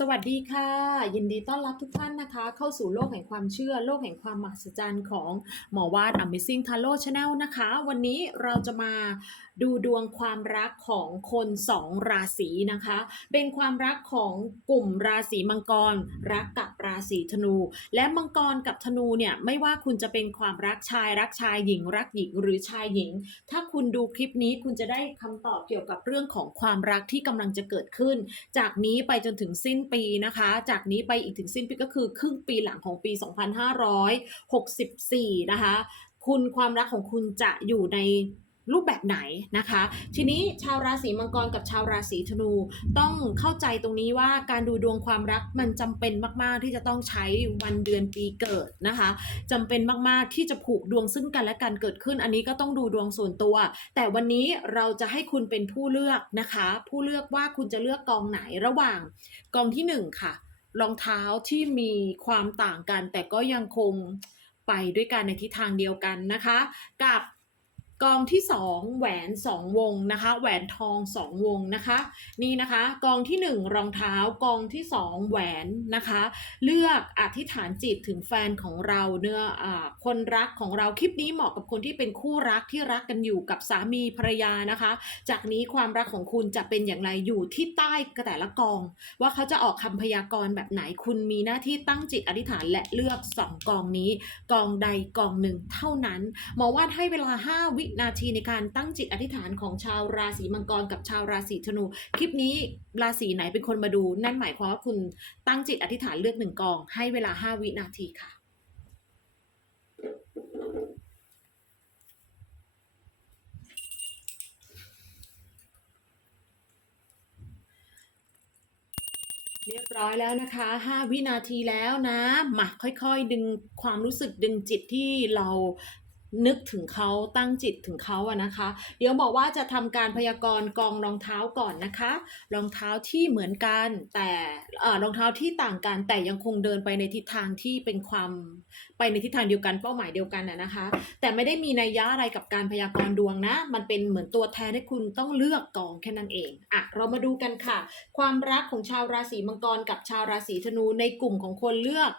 สวัสดีค่ะ ยินดีต้อนรับทุกท่านนะคะ เข้าสู่โลกแห่งความเชื่อ โลกแห่งความมหัศจรรย์ของหมอวาด Amazing Tarot Channel นะคะ วันนี้เราจะมาดูดวงความรักของคนสองราศีนะคะ เป็นความรักของกลุ่มราศีมังกร รักกับราศีธนู และมังกรกับธนูเนี่ยไม่ว่าคุณจะเป็นความรักชายรักชายหญิง รักหญิงหรือชายหญิง ถ้าคุณดูคลิปนี้คุณจะได้คำตอบเกี่ยวกับเรื่องของความรักที่กำลังจะเกิดขึ้น จากนี้ไปจนถึงสิ้นปีนะคะ จากนี้ไปอีกถึงสิ้นปีก็คือครึ่งปีหลังของปี 2564 นะคะ คุณความรักของคุณจะอยู่ใน รูปแบบไหนนะคะ ทีนี้ชาวราศีมังกรกับชาวราศีธนูต้องเข้าใจตรงนี้ว่าการดูดวงความรักมันจำเป็นมากๆ ที่จะต้องใช้วันเดือนปีเกิดนะคะจำเป็นมากๆที่จะผูกดวงซึ่งกันและกันเกิดขึ้น อันนี้ก็ต้องดูดวงส่วนตัว แต่วันนี้เราจะให้คุณเป็นผู้เลือกนะคะ ผู้เลือกว่าคุณจะเลือกกองไหนระหว่างกองที่หนึ่งค่ะรองเท้าที่มีความต่างกัน แต่ก็ยังคงไปด้วยกันในทิศทางเดียวกันนะคะ กับ กองที่ 2 แหวน 2 วงนะคะ แหวนทอง 2 วงนะคะ นี่นะคะ กองที่ 1 รองเท้ากองที่ 2 แหวนนะคะ เลือกอธิษฐานจิตถึงแฟนของเราเนื้ออคนรักของเราคลิปนี้เหมาะกับคนที่เป็นคู่รักที่รักกันอยู่กับสามีภรรยานะคะ จากนี้ความรักของคุณจะเป็นอย่างไรอยู่ที่ใต้กระแต่ละกอง ว่าเขาจะออกคำพยากรณ์แบบไหนคุณมีหน้าที่ตั้งจิตอธิษฐานและเลือก 2 กองนี้ กองใดกองหนึ่งเท่านั้นหมอวาดให้เวลา 5 วินาทีในการตั้งจิตอธิษฐานของชาวราศีมังกรกับชาวราศีธนู คลิปนี้ราศีไหนเป็นคนมาดู นั่นหมายความว่าคุณตั้งจิตอธิษฐานเลือกหนึ่งกอง ให้เวลา 5 วินาทีค่ะเรียบร้อยแล้วนะคะ 5 วินาทีแล้วนะมาค่อยๆ ดึงความรู้สึกดึงจิตที่เรา นึกถึงเขาตั้งจิตถึงเขาอะนะคะ เดี๋ยวบอกว่าจะทำการพยากรณ์กองรองเท้าก่อนนะคะ รองเท้าที่เหมือนกันแต่รองเท้าที่ต่างกันแต่ยังคงเดินไปในทิศทางที่เป็นความไปในทิศทางเดียวกันเป้าหมายเดียวกันอะนะคะ แต่ไม่ได้มีนัยยะอะไรกับการพยากรณ์ดวงนะ มันเป็นเหมือนตัวแทนให้คุณต้องเลือกกองแค่นั้นเองอะเรามาดูกันค่ะ ความรักของชาวราศีมังกรกับชาวราศีธนูในกลุ่มของคนเลือก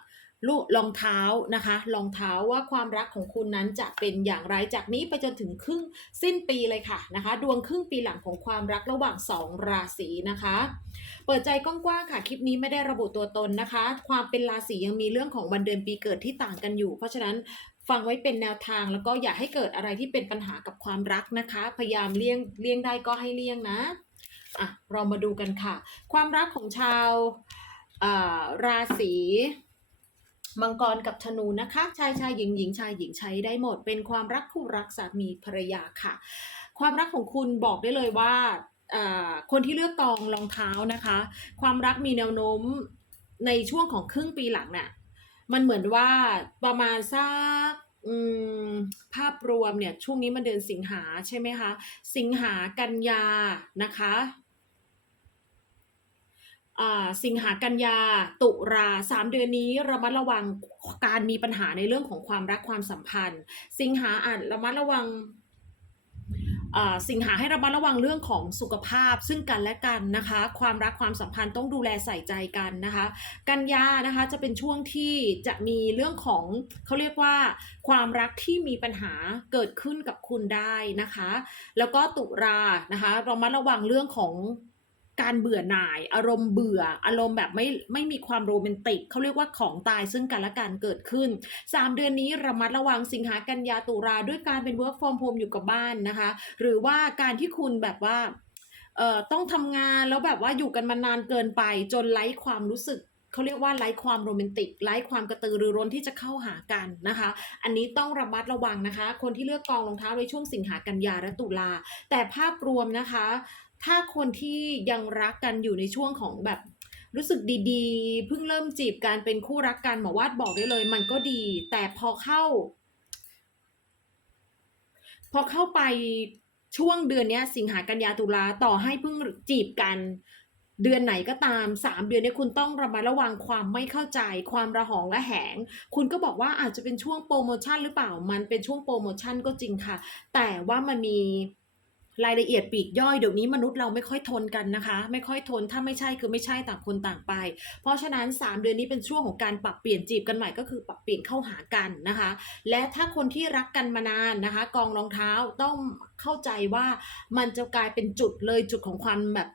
ลูกรองเท้านะคะรองเท้าว่าความรักของคุณนั้นจะเป็นอย่างไรจากนี้ไปจนถึงครึ่งสิ้นปีเลยค่ะนะคะ ดวงครึ่งปีหลังของความรักระหว่างสองราศีนะคะ เปิดใจกว้างๆค่ะ คลิปนี้ไม่ได้ระบุตัวตนนะคะ ความเป็นราศียังมีเรื่องของวันเดือนปีเกิดที่ต่างกันอยู่ เพราะฉะนั้นฟังไว้เป็นแนวทางแล้วก็อย่าให้เกิดอะไรที่เป็นปัญหากับความรักนะคะ พยายามเลี่ยงเลี่ยงได้ก็ให้เลี่ยงนะอะเรามาดูกันค่ะ ความรักของชาวราศี มังกรกับธนูนะคะ ชายชายหญิงหญิงชายหญิงใช้ได้หมด เป็นความรักคู่รักสามีภรรยาค่ะ ความรักของคุณบอกได้เลยว่าคนที่เลือกกองรองเท้านะคะ ความรักมีแนวโน้มในช่วงของครึ่งปีหลังน่ะมันเหมือนว่าประมาณสักภาพรวมเนี่ยช่วงนี้มันเดือนสิงหาใช่ไหมคะ สิงหากันยานะคะ สิงหากันยาตุราสามเดือนนี้ระมัดระวังการมีปัญหาในเรื่องของความรักความสัมพันธ์ สิงหาอาจระมัดระวังสิงหาให้ระมัดระวังเรื่องของสุขภาพซึ่งกันและกันนะคะ ความรักความสัมพันธ์ต้องดูแลใส่ใจกันนะคะ กันยานะคะจะเป็นช่วงที่จะมีเรื่องของเขาเรียกว่า ความรักที่มีปัญหาเกิดขึ้นกับคุณได้นะคะ แล้วก็ตุรานะคะรามาระวังเรื่องของ การเบื่อหน่าย อารมณ์เบื่อ อารมณ์แบบไม่ไม่มีความโรแมนติกเขาเรียกว่าของตายซึ่งกันและกันเกิดขึ้น 3 เดือนนี้ระมัดระวังสิงหากันยาตุลาด้วยการเป็น work from home อยู่กับบ้านนะคะ หรือว่าการที่คุณแบบว่าเอ่อต้องทำงานแล้วแบบว่าอยู่กันมานานเกินไปจนไร้ความรู้สึก เขาเรียกว่าไร้ความโรแมนติกไร้ความกระตือรือร้นที่จะเข้าหากันนะคะ อันนี้ต้องระมัดระวังนะคะ คนที่เลือกกองรองเท้าในช่วงสิงหากันยาและตุลา แต่ภาพรวมนะคะ ถ้าคนที่ยังรักกันอยู่ในช่วงของแบบรู้สึกดีๆ เพิ่งเริ่มจีบกันเป็นคู่รักกันหมอวาดบอกได้เลย มันก็ดี แต่พอเข้า พอเข้าไปช่วงเดือนนี้สิงหากันยาตุลาต่อให้เพิ่งจีบกัน เดือนไหนก็ตามสามเดือนนี้คุณต้องระมัดระวังความไม่เข้าใจ ความระหองระแหง คุณก็บอกว่าอาจจะเป็นช่วงโปรโมชั่นหรือเปล่ามันเป็นช่วงโปรโมชั่นก็จริงค่ะ แต่ว่ามันมีรายละเอียดปีกย่อยเดี๋ยวนี้มนุษย์เราไม่ค่อยทนกันนะคะ ไม่ค่อยทนถ้าไม่ใช่คือไม่ใช่ต่างคนต่างไป เพราะฉะนั้น 3 เดือนนี้เป็นช่วงของการปรับเปลี่ยนจีบกันใหม่ก็คือปรับเปลี่ยนเข้าหากันนะคะ และถ้าคนที่รักกันมานานนะคะ กองรองเท้าต้องเข้าใจว่ามันจะกลายเป็นจุดเลยจุดของความแบบ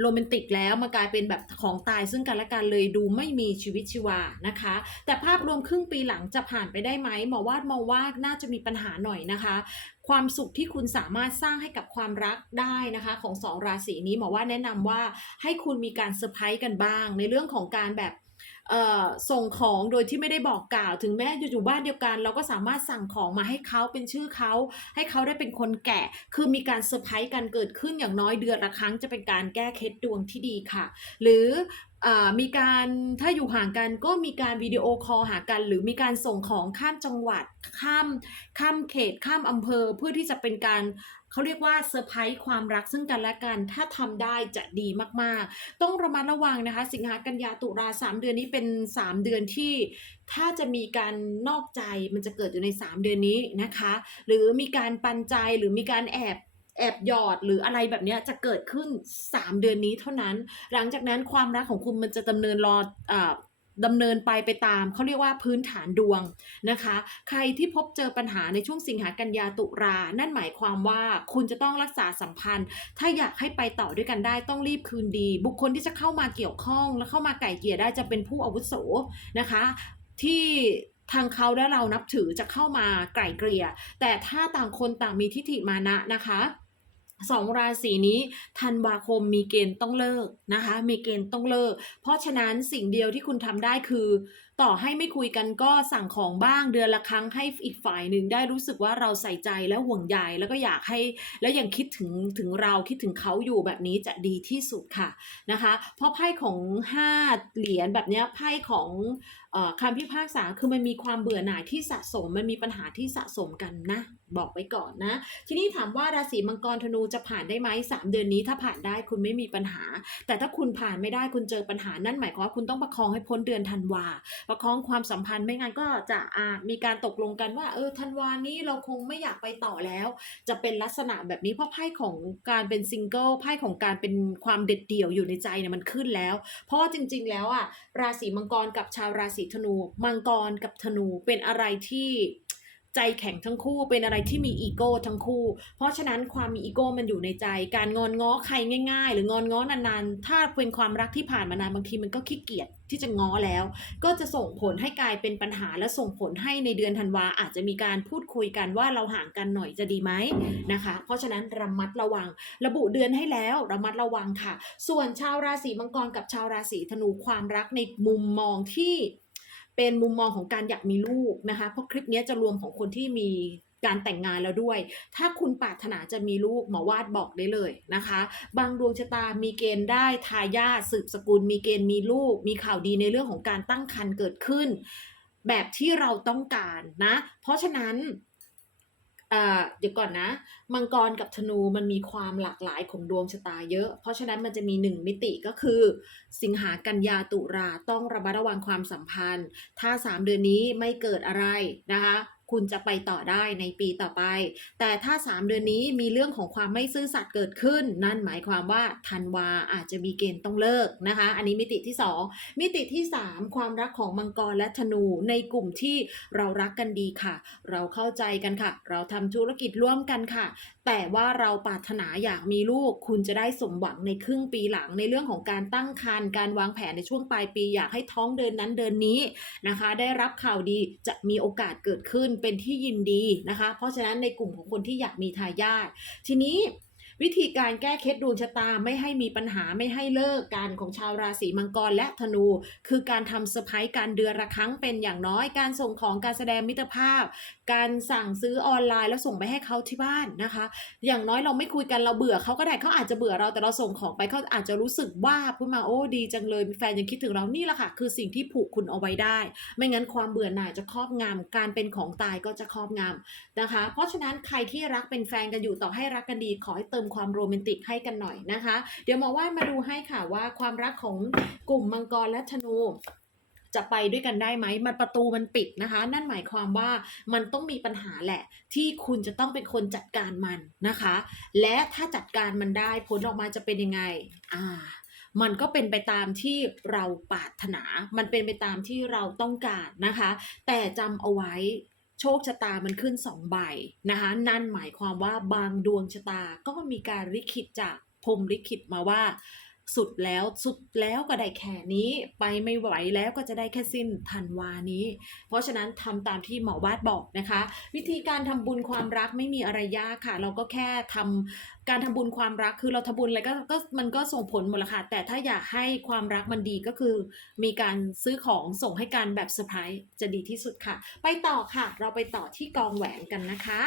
โรแมนติกแล้วมากลายเป็นแบบของตายซึ่งกันและกันเลยดูไม่มีชีวิตชีวานะคะ แต่ภาพรวมครึ่งปีหลังจะผ่านไปได้ไหมหมอวาดมองว่าน่าจะมีปัญหาหน่อยนะคะ ความสุขที่คุณสามารถสร้างให้กับความรักได้นะคะ ของสองราศีนี้หมอว่าแนะนำว่าให้คุณมีการเซอร์ไพรส์กันบ้าง ในเรื่องของการแบบ ส่งของโดยที่ไม่ได้บอกกล่าวถึงแม้จะอยู่บ้านเดียวกัน เราก็สามารถสั่งของมาให้เขาเป็นชื่อเขาให้เขาได้เป็นคนแกะ คือมีการเซอร์ไพรส์กันเกิดขึ้นอย่างน้อยเดือนละครั้งจะเป็นการแก้เคล็ดดวงที่ดีค่ะ หรืออ่ามีการถ้าอยู่ห่างกันก็มีการวิดีโอคอลหากัน หรือมีการส่งของข้ามจังหวัดข้ามข้ามเขตข้ามอำเภอ เพื่อที่จะเป็นการ เขาเรียกว่าเซอร์ไพรส์ความรักซึ่งกันและกัน ถ้าทำได้จะดีมากๆ ต้องระมัดระวังนะคะ สิงหากันยาตุลาสามเดือนนี้เป็น 3 เดือนที่ถ้าจะมีการนอกใจมันจะเกิดอยู่ใน 3 เดือนนี้นะคะ หรือมีการปันใจหรือมีการแอบแอบหยอดหรืออะไรแบบนี้จะเกิดขึ้น 3 เดือนนี้เท่านั้น หลังจากนั้นความรักของคุณมันจะดำเนินรออ่า ดำเนินไปไปตามเขาเรียกว่าพื้นฐานดวงนะคะ ใครที่พบเจอปัญหาในช่วงสิงหากันยาตุลานั่นหมายความว่าคุณจะต้องรักษาสัมพันธ์ ถ้าอยากให้ไปต่อด้วยกันได้ต้องรีบคืนดี บุคคลที่จะเข้ามาเกี่ยวข้อง และเข้ามาไก่เกลี่ยได้จะเป็นผู้อาวุโสนะคะ ที่ทางเขาและเรานับถือจะเข้ามาไก่เกลี่ย แต่ถ้าต่างคนต่างมีทิฏฐิมานะนะคะ สองราศีนี้ธันวาคมมีเกณฑ์ต้องเลิกนะคะ มีเกณฑ์ต้องเลิก เพราะฉะนั้นสิ่งเดียวที่คุณทำได้คือ ต่อให้ไม่คุยกันก็สั่งของบ้างเดือนละครั้งให้อีกฝ่ายหนึ่งได้รู้สึกว่าเราใส่ใจและห่วงใยแล้วก็อยากให้และยังคิดถึงถึงเราคิดถึงเขาอยู่แบบนี้จะดีที่สุดค่ะนะคะเพราะไพ่ของห้าเหรียญแบบนี้ไพ่ของอคำพิพากษาคือมันมีความเบื่อหน่ายที่สะสมมันมีปัญหาที่สะสมกันนะบอกไว้ก่อนนะ ทีนี้ถามว่าราศีมังกรธนูจะผ่านได้ไหมสามเดือนนี้ถ้าผ่านได้คุณไม่มีปัญหา แต่ถ้าคุณผ่านไม่ได้คุณเจอปัญหานั่นหมายความว่าคุณต้องประคองให้พ้นเดือนธันวาประคองความสัมพันธ์ไม่งั้นก็จะมีการตกลงกันว่า เออธันวานี้เราคงไม่อยากไปต่อแล้ว จะเป็นลักษณะแบบนี้เพราะไพ่ของการเป็นซิงเกิลไพ่ของการเป็นความเด็ดเดี่ยวอยู่ในใจเนี่ยมันขึ้นแล้ว เพราะว่าจริง ๆ แล้วอะราศีมังกรกับชาวราศีธนู มังกรกับธนูเป็นอะไรที่ ใจแข็งทั้งคู่เป็นอะไรที่มีอีโก้ทั้งคู่ เพราะฉะนั้นความมีอีโก้มันอยู่ในใจ การงอนง้อใครง่ายๆ หรืองอนง้อนานๆ ถ้าเป็นความรักที่ผ่านมานานบางทีมันก็ขี้เกียจที่จะง้อแล้ว ก็จะส่งผลให้กลายเป็นปัญหาและส่งผลให้ในเดือนธันวาอาจจะมีการพูดคุยกันว่าเราห่างกันหน่อยจะดีไหมนะคะ เพราะฉะนั้นระมัดระวัง ระบุเดือนให้แล้วระมัดระวังค่ะ ส่วนชาวราศีมังกรกับชาวราศีธนูความรักในมุมมองที่ เป็นมุมมองของการอยากมีลูกนะคะ เพราะคลิปนี้จะรวมของคนที่มีการแต่งงานแล้วด้วย ถ้าคุณปรารถนาจะมีลูกหมอวาดบอกได้เลยนะคะ บางดวงชะตามีเกณฑ์ได้ทายาทสืบสกุล มีเกณฑ์มีลูก มีข่าวดีในเรื่องของการตั้งครรภ์เกิดขึ้น แบบที่เราต้องการนะ เพราะฉะนั้น เดี๋ยวก่อนนะ มังกรกับธนูมันมีความหลากหลายของดวงชะตาเยอะ เพราะฉะนั้นมันจะมีหนึ่งมิติก็คือ สิงหากันยาตุลาต้องระมัดระวังความสัมพันธ์ ถ้า 3 เดือนนี้ไม่เกิดอะไรนะคะ คุณจะไปต่อได้ในปีต่อไป แต่ถ้า 3 เดือนนี้มีเรื่องของความไม่ซื่อสัตย์เกิดขึ้น นั่นหมายความว่าธันวาอาจจะมีเกณฑ์ต้องเลิกนะคะ อันนี้มิติที่ 2 มิติที่ 3 ความรักของมังกรและธนูในกลุ่มที่เรารักกันดีค่ะ เราเข้าใจกันค่ะ เราทำธุรกิจร่วมกันค่ะ แต่ว่าเราปรารถนาอยากมีลูก คุณจะได้สมหวังในครึ่งปีหลังในเรื่องของการตั้งครรภ์การวางแผนในช่วงปลายปีอยากให้ท้องเดินนั้นเดินนี้นะคะ ได้รับข่าวดีจะมีโอกาสเกิดขึ้นเป็นที่ยินดีนะคะ เพราะฉะนั้นในกลุ่มของคนที่อยากมีทายาททีนี้ วิธีการแก้เคล็ดดวงชะตาไม่ให้มีปัญหาไม่ให้เลิกกันของชาวราศีมังกรและธนู คือการทำเซอร์ไพรส์การเดือนละครั้งเป็นอย่างน้อยการส่งของการแสดงมิตรภาพ การสั่งซื้อออนไลน์แล้วส่งไปให้เขาที่บ้านนะคะ อย่างน้อยเราไม่คุยกันเราเบื่อเขาก็ได้เขาอาจจะเบื่อเราแต่เราส่งของไปเขาอาจจะรู้สึกว่าพูดมาโอ้ดีจังเลยแฟนยังคิดถึงเรานี่แหละค่ะ คือสิ่งที่ผูกคุณเอาไว้ได้ ไม่งั้นความเบื่อหน่ายจะครอบงำการเป็นของตายก็จะครอบงำนะคะ เพราะฉะนั้นใครที่รักเป็นแฟนกันอยู่ต่อให้รักกันดีขอให้เติมความโรแมนติกให้กันหน่อยนะคะ เดี๋ยวหมาว่ามาดูให้ค่ะว่าความรักของกลุ่มมังกรและธนูจะไปด้วยกันได้ไหม มันประตูมันปิดนะคะ นั่นหมายความว่ามันต้องมีปัญหาแหละ ที่คุณจะต้องเป็นคนจัดการมันนะคะ และถ้าจัดการมันได้ผลออกมาจะเป็นยังไง อ่า มันก็เป็นไปตามที่เราปรารถนา มันเป็นไปตามที่เราต้องการนะคะ แต่จำเอาไว้ โชคชะตามันขึ้นสองใบนะคะ นั่นหมายความว่าบางดวงชะตาก็มีการลิขิตจากพรมลิขิตมาว่า สุดแล้วสุดแล้วก็ได้แค่นี้ ไปไม่ไหวแล้วก็จะได้แค่สิ้นธันวานี้ เพราะฉะนั้นทำตามที่หมอวาดบอกนะคะ วิธีการทำบุญความรักไม่มีอะไรยากค่ะ เราก็แค่ทำการทำบุญความรักคือเราทำบุญอะไรก็ก็มันก็ส่งผลหมดละค่ะแต่ถ้าอยากให้ความรักมันดีก็คือ มีการซื้อของส่งให้กันแบบเซอร์ไพรส์จะดีที่สุดค่ะ ไปต่อค่ะ เราไปต่อที่กองแหวนกันนะคะ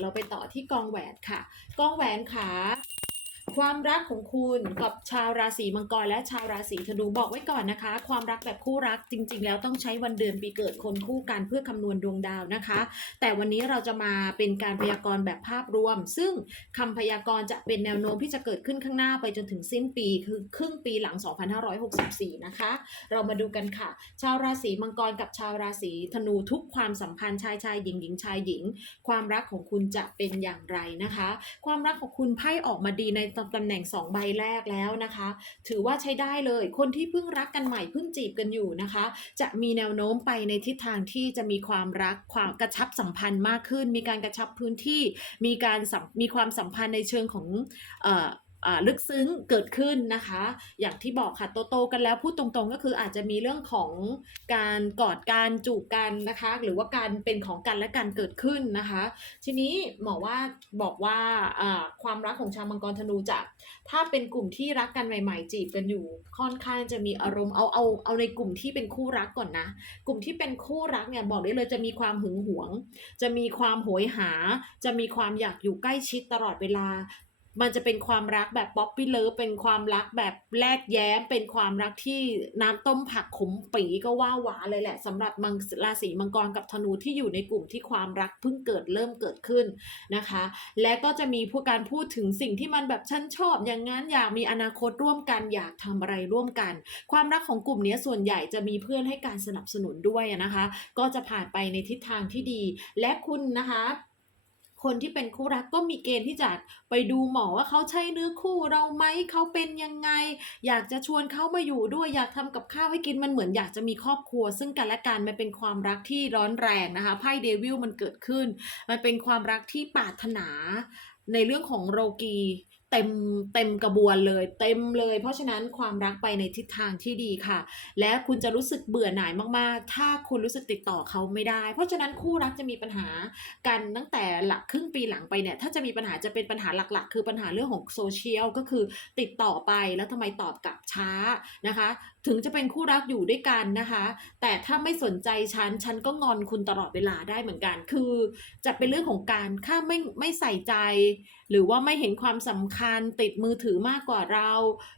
เราไปต่อที่กองแหวนค่ะ กองแหวนขา ความรักของคุณกับชาวราศีมังกรและชาวราศีธนูบอกไว้ก่อนนะคะ ความรักแบบคู่รักจริง ๆ แล้วต้องใช้วันเดือนปีเกิดคนคู่กันเพื่อคำนวณดวงดาวนะคะ แต่วันนี้เราจะมาเป็นการพยากรณ์แบบภาพรวม ซึ่งคำพยากรณ์จะเป็นแนวโน้มที่จะเกิดขึ้นข้างหน้าไปจนถึงสิ้นปีคือครึ่งปีหลัง 2564 นะคะ เรามาดูกันค่ะ ชาวราศีมังกรกับชาวราศีธนูทุกความสัมพันธ์ชายชายหญิงหญิงชายหญิง ความรักของคุณจะเป็นอย่างไรนะคะ ความรักของคุณไพ่ออกมาดีในตำแหน่ง 2 ใบแรกแล้วนะคะ ถือว่าใช้ได้เลยคนที่เพิ่งรักกันใหม่เพิ่งจีบกันอยู่นะคะ จะมีแนวโน้มไปในทิศทางที่จะมีความรักความกระชับสัมพันธ์มากขึ้น มีการกระชับพื้นที่ มีการมีความสัมพันธ์ในเชิงของเอ่อ ลึกซึ้งเกิดขึ้นนะคะ อย่างที่บอกค่ะโตๆกันแล้วพูดตรงๆก็คืออาจจะมีเรื่องของการกอดการจูบกันนะคะ หรือว่าการเป็นของกันและกันเกิดขึ้นนะคะ ทีนี้หมอว่าบอกว่าอ่าความรักของชาวมังกรธนูจะถ้าเป็นกลุ่มที่รักกันใหม่ ๆ จีบกันอยู่ ค่อนข้างจะมีอารมณ์เอาเอาเอาในกลุ่มที่เป็นคู่รักก่อนนะ กลุ่มที่เป็นคู่รักเนี่ยบอกได้เลยจะมีความหึงหวง จะมีความโหยหา จะมีความอยากอยู่ใกล้ชิดตลอดเวลา มันจะเป็นความรักแบบป๊อปปี้เลิฟเป็นความรักแบบแลกแย้ม เป็นความรักที่น้ำต้มผักขมปีก็ว่าหวานเลยแหละสำหรับมังราศีมังกรกับธนูที่อยู่ในกลุ่มที่ความรักเพิ่งเกิดเริ่มเกิดขึ้นนะคะ และก็จะมีพวกการพูดถึงสิ่งที่มันแบบฉันชอบ อย่างนั้นอยากมีอนาคตร่วมกันอยากทำอะไรร่วมกัน ความรักของกลุ่มนี้ส่วนใหญ่จะมีเพื่อนให้การสนับสนุนด้วยนะคะ ก็จะผ่านไปในทิศทางที่ดี และคุณนะคะ คนที่เป็นคู่รักก็มีเกณฑ์ที่จะไปดูหมอว่าเขาใช่เนื้อคู่เราไหมเขาเป็นยังไง อยากจะชวนเขามาอยู่ด้วยอยากทำกับข้าวให้กินมันเหมือนอยากจะมีครอบครัว ซึ่งกันและกันมันเป็นความรักที่ร้อนแรงนะคะไพ่เดวิลมันเกิดขึ้น มันเป็นความรักที่ปรารถนาในเรื่องของโรกี เต็มเต็มกระบวนเลย เต็มเลย เพราะฉะนั้นความรักไปในทิศทางที่ดีค่ะ และคุณจะรู้สึกเบื่อหน่ายมากๆ ถ้าคุณรู้สึกติดต่อเขาไม่ได้ เพราะฉะนั้นคู่รักจะมีปัญหากันตั้งแต่หลักครึ่งปีหลังไปเนี่ยถ้าจะมีปัญหาจะเป็นปัญหาหลักๆ คือปัญหาเรื่องของโซเชียลก็คือติดต่อไปแล้วทำไมตอบกลับช้านะคะถึงจะเป็นคู่รักอยู่ด้วยกันนะคะ แต่ถ้าไม่สนใจฉัน ฉันก็งอนคุณตลอดเวลาได้เหมือนกัน คือจะเป็นเรื่องของการข้าไม่ไม่ใส่ใจ หรือว่าไม่เห็นความสำคัญติดมือถือมากกว่าเรา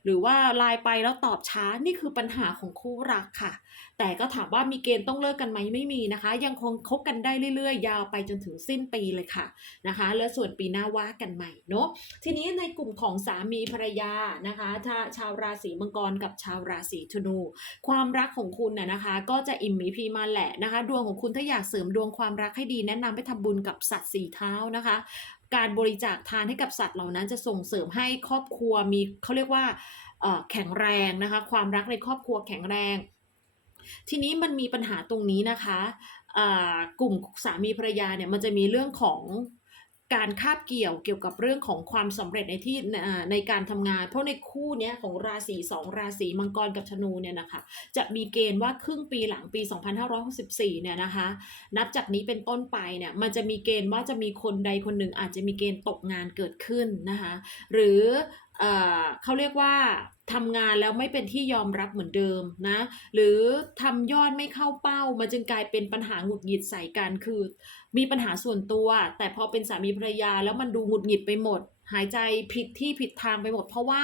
หรือว่าไลน์ไปแล้วตอบช้า นี่คือปัญหาของคู่รักค่ะ แต่ก็ถามว่ามีเกณฑ์ต้องเลิกกันไหมไม่มีนะคะ ยังคงคบกันได้เรื่อยๆ ยาวไปจนถึงสิ้นปีเลยค่ะนะคะ แล้วส่วนปีหน้าว่ากันใหม่เนาะทีนี้ในกลุ่มของสามีภรรยานะคะถ้าชาวราศีมังกรกับชาวราศีธนู ความรักของคุณน่ะนะคะ ก็จะอิ่มมีพีมันแหละนะคะ ดวงของคุณถ้าอยากเสริมดวงความรักให้ดีแนะนำให้ทำบุญกับสัตว์สีเท้านะคะการบริจาคทานให้กับสัตว์เหล่านั้นจะส่งเสริมให้ครอบครัวมีเขาเรียกว่าแข็งแรงนะคะ ความรักในครอบครัวแข็งแรง ทีนี้มันมีปัญหาตรงนี้นะคะอ่ากลุ่มสามีภรรยาเนี่ยมันจะมีเรื่องของการคาบเกี่ยวเกี่ยวกับเรื่องของความสำเร็จในที่อ่าในการทำงาน เพราะในคู่เนี้ยของราศีสองราศีมังกรกับธนูเนี่ยนะคะจะมีเกณฑ์ว่าครึ่งปีหลังปี 2564เนี่ยนะคะนับจากนี้เป็นต้นไปเนี่ยมันจะมีเกณฑ์ว่าจะมีคนใดคนหนึ่งอาจจะมีเกณฑ์ตกงานเกิดขึ้นนะคะหรือ เขาเรียกว่าทำงานแล้วไม่เป็นที่ยอมรับเหมือนเดิมนะ หรือทำยอดไม่เข้าเป้า มันจึงกลายเป็นปัญหาหงุดหงิดใส่กันคือ มีปัญหาส่วนตัว แต่พอเป็นสามีภรรยาแล้วมันดูหงุดหงิดไปหมด หายใจผิดที่ผิดทางไปหมด เพราะว่า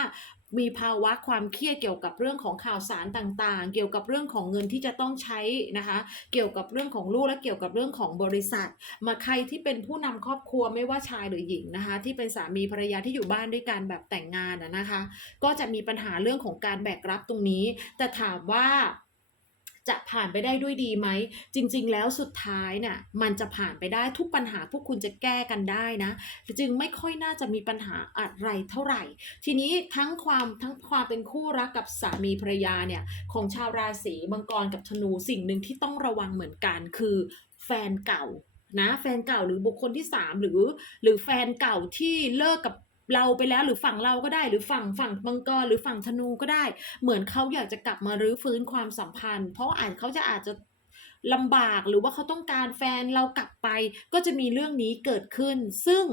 มีภาวะความเครียดเกี่ยวกับเรื่องของข่าวสารต่างๆ เกี่ยวกับเรื่องของเงินที่จะต้องใช้นะคะ เกี่ยวกับเรื่องของลูกและเกี่ยวกับเรื่องของบริษัท มาใครที่เป็นผู้นำครอบครัวไม่ว่าชายหรือหญิงนะคะ ที่เป็นสามีภรรยาที่อยู่บ้านด้วยกันแบบแต่งงานอะนะคะ ก็จะมีปัญหาเรื่องของการแบกรับตรงนี้ แต่ถามว่า จะผ่านไปได้ด้วยดีไหม จริง ๆ แล้วสุดท้ายน่ะมันจะผ่านไปได้ทุกปัญหาพวกคุณจะแก้กันได้นะ จึงไม่ค่อยน่าจะมีปัญหาอะไรเท่าไหร่ ทีนี้ทั้งความทั้งความเป็นคู่รักกับสามีภรรยาเนี่ยของชาวราศีมังกรกับธนูสิ่งหนึ่งที่ต้องระวังเหมือนกันคือแฟนเก่านะแฟนเก่าหรือบุคคลที่สามหรือ หรือแฟนเก่าที่เลิกกับ เราไปแล้วหรือฝั่งเราก็ได้ หรือฝั่งฝั่งมังกรหรือฝั่งธนูก็ได้ เหมือนเขาอยากจะกลับมารื้อฟื้นความสัมพันธ์ เพราะอาจเขาจะอาจจะลำบากหรือว่าเขาต้องการแฟนเรากลับไป ก็จะมีเรื่องนี้เกิดขึ้น ซึ่ง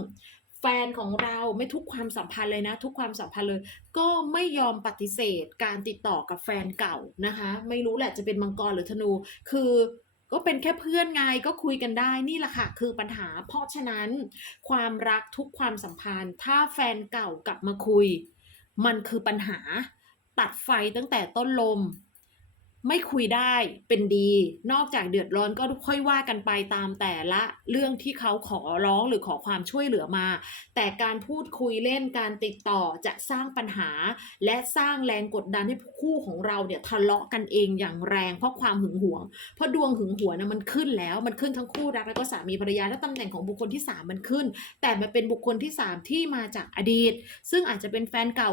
แฟนของเราไม่ทุกความสัมพันธ์เลยนะ ทุกความสัมพันธ์เลย ก็ไม่ยอมปฏิเสธการติดต่อกับแฟนเก่านะคะ ไม่รู้แหละจะเป็นมังกรหรือธนู คือ ก็เป็นแค่เพื่อนไงก็คุยกันได้นี่แหละค่ะคือปัญหา เพราะฉะนั้น ความรักทุกความสัมพันธ์ ถ้าแฟนเก่ากลับมาคุย มันคือปัญหาตัดไฟตั้งแต่ต้นลม ไม่คุยได้เป็นดี นอกจากเดือดร้อนก็ค่อยว่ากันไปตามแต่ละเรื่องที่เขาขอร้องหรือขอความช่วยเหลือมา แต่การพูดคุยเล่นการติดต่อจะสร้างปัญหา และสร้างแรงกดดันให้คู่ของเราเนี่ยทะเลาะกันเองอย่างแรงเพราะความหึงหวง เพราะดวงหึงหวงนะมันขึ้นแล้วมันขึ้นทั้งคู่รักแล้วก็สามีภรรยาและตำแหน่งของบุคคลที่สามมันขึ้น แต่มันเป็นบุคคลที่สามที่มาจากอดีต ซึ่งอาจจะเป็นแฟนเก่า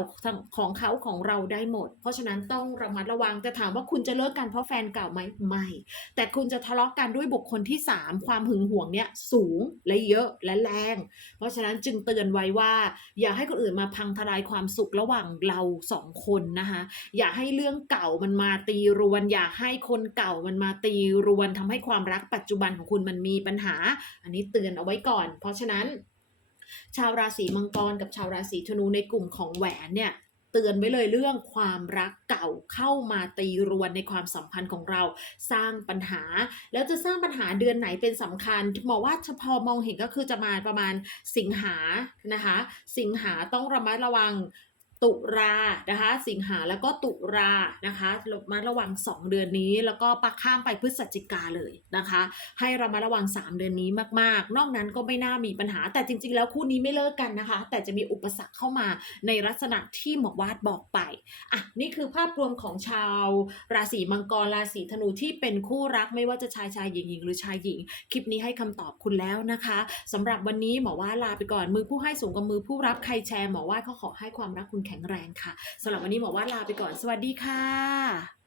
ของเขาของเราได้หมด เพราะฉะนั้นต้องระมัดระวังแต่ถามว่าคุณจะเลิกกันเพราะแฟนเก่าไหมไม่ แต่คุณจะทะเลาะกันด้วยบุคคลที่ 3 ความหึงหวงเนี่ยสูงและเยอะและแรง เพราะฉะนั้นจึงเตือนไว้ว่า อย่าให้คนอื่นมาพังทลายความสุขระหว่างเราสองคนนะคะอย่าให้เรื่องเก่ามันมาตีรวน อย่าให้คนเก่ามันมาตีรวนทำให้ความรักปัจจุบันของคุณมันมีปัญหา อันนี้เตือนเอาไว้ก่อน เพราะฉะนั้นชาวราศีมังกรกับชาวราศีธนูในกลุ่มของแหวนเนี่ย เตือนไว้เลยเรื่องความรักเก่าเข้ามาตีรวนในความสัมพันธ์ของเราสร้างปัญหา แล้วจะสร้างปัญหาเดือนไหนเป็นสำคัญหมอว่าเฉพาะมองเห็นก็คือจะมาประมาณสิงหานะคะ สิงหาต้องระมัดระวัง ตุรานะคะ สิงหาแล้วก็ตุรานะคะมัดระวัง 2 เดือนนี้แล้วก็ปักข้ามไปพฤศจิกาเลยนะคะ ให้เระมัดระวัง 3 เดือนนี้มากๆ นอกนั้นก็ไม่น่ามีปัญหา แต่จริง ๆ แล้วคู่นี้ไม่เลิกกันนะคะ แต่จะมีอุปสรรคเข้ามาในลักษณะที่หมอวาดบอกไปอะนี่คือภาพรวมของชาวราศีมังกรราศีธนูที่เป็นคู่รักไม่ว่าจะชายชายหญิงหญิงหรือชายหญิง คลิปนี้ให้คำตอบคุณแล้วนะคะสำหรับวันนี้หมอว่าลาไปก่อนมือผู้ให้สูงกับมือผู้รับใครแชร์หมอว่าเขาขอให้ความรักคุณแข็งแรงค่ะสำหรับวันนี้หมอว่าลาไปก่อนสวัสดีค่ะ